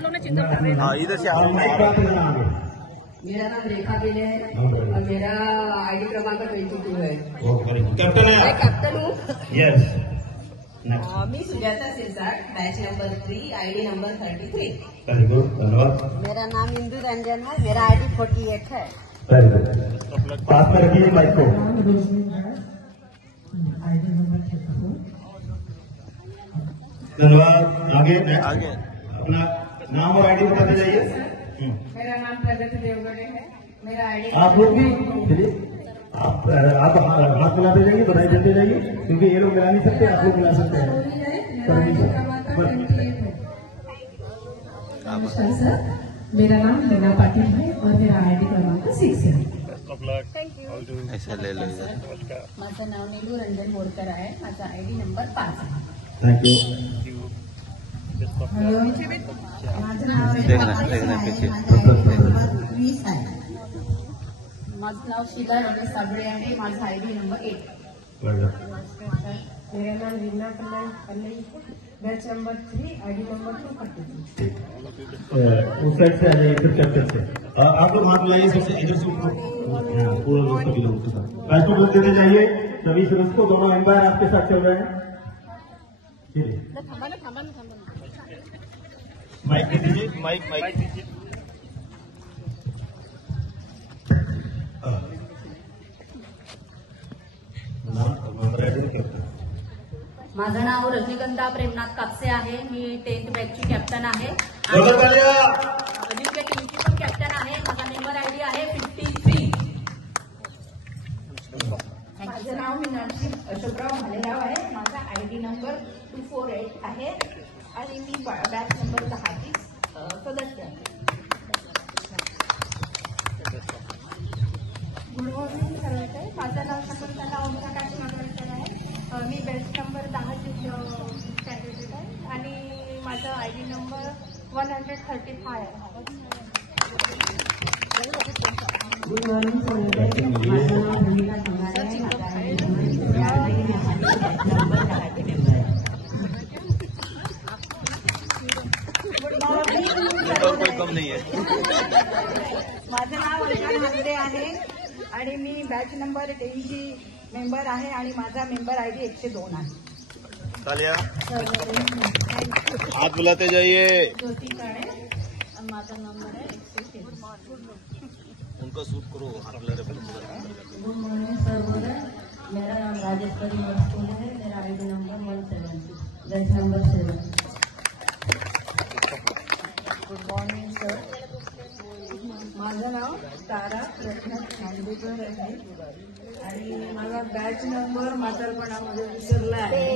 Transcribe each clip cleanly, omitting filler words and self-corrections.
लोग ने चिंता कर रहे हैं। हाँ इधर से आओ। मेरा नाम रेखा बिले है और मेरा आईडी क्रमांक 22 है। कैप्टन है। मैं कैप्टन हूँ। यस। मी Sujata Sirsat, batch number 3, ID number 33। Very good, धन्यवाद। मेरा नाम इंदु रंजन है, मेरा आईडी 48 है। Very good. पास में रखिए माइक को। धन्यवाद। आगे अपना नाम और आईडी बताते जाइए। मेरा नाम प्रगति देवगढ़े है, मेरा आईडी। आप लोग भी चलिए, आप हाथ मिलाते जाइए, बधाई देते जाइए, क्योंकि ये लोग मिला नहीं सकते, आप लोग मिला सकते हैं। नमस्कार सर, मेरा नाम लीना पाटिल है और मेरा आईडी क्रमांक 6 है। ऐसा ले लो इधर। माझं नाव नीलू रंजन मोडकर आहे, माझा आईडी नंबर 5 आहे। Thank you. माझं नाव देखना पीछे। माझं नाव शीला रमेश साबळे आहे, माझा आईडी नंबर 8। मेरा नाम Reena Pallai, batch number 3, ID number 232। उस साइड से आ जाइए, फिर कैप्टन से। आप लोग हाथ मिलाइए, सबसे इधर से पूरा लोग सभी लोग के साथ बैच देते जाइए सभी। फिर उसको दोनों एम्पायर आपके साथ चल रहे हैं। चलिए माइक दे दीजिए, माइक दीजिए। माझं नाव रजनीगंधा प्रेमनाथ कापसे आहे, मी 10th बॅचची कॅप्टन आहे। अजिंक्य टीमची पण कॅप्टन आहे। माझा मेंबर आयडी आहे 53। माझं नाव मीनाक्षी अशोकराव भालेराव आहे, माझा आयडी नंबर 248 आहे आणि मी बॅच नंबर 10 सदस्य आहे। गुड मॉर्निंग सगळ्यांना। माझं नाव शकुंतला ओमप्रकाश नागवणकर आहे, मी बॅच नंबर 10 कॅन्डिडेट आहे आणि माझा आयडी नंबर 135 आहे। गुड मॉर्निंग सर, माझं नाव रंजना संघारे आहे, कोई कम नहीं है। माझं नाव अर्चना हागडे आहे आणि मी बॅच नंबर 10 ची मेंबर आहे आणि माझा मेंबर आयडी 102 आहे। तालिया। हाथ बुलाते जाइए। ज्योति काळे, माझा नंबर आहे 103। उनका सूट करो। गुड मॉर्निंग सर, मेरा नाम राजेश्वरी मस्कूल है, मेरा ID number 170, batch number 7। Good morning sir, माझं नाव तारा रत्नाथ खांडेकर आहे आणि माझा बॅच नंबर म्हातारपणामध्ये विसरला आहे।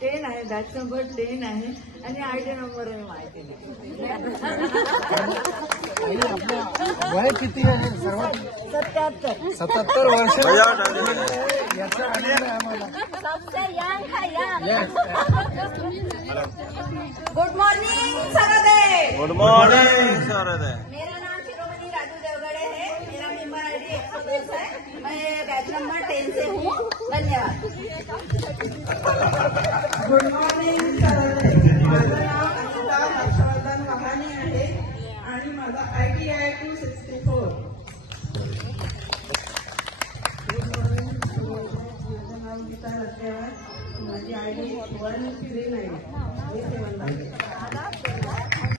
10 आहे, बॅच नंबर 10 आहे आणि आयडी नंबर माहिती नाही। वय किती आहे? 77 वर्ष। याचा आनंद आहे आम्हाला। Good morning Sarode. Good morning sir. मेरा नाम शिरोमणि राजू देवगढ़े है, मेरा मेंबर आईडी 110 है, मैं बैच नंबर 10 से हूँ। धन्यवाद। गुड मॉर्निंग सरोदे, माझं नाव अनिता हर्षवर्धन वहाने आहे आणि माझा आयडी आहे 264। गुड मॉर्निंग सरोदे, माझं नाव गीता रत्यावर, माझी आयडी 139।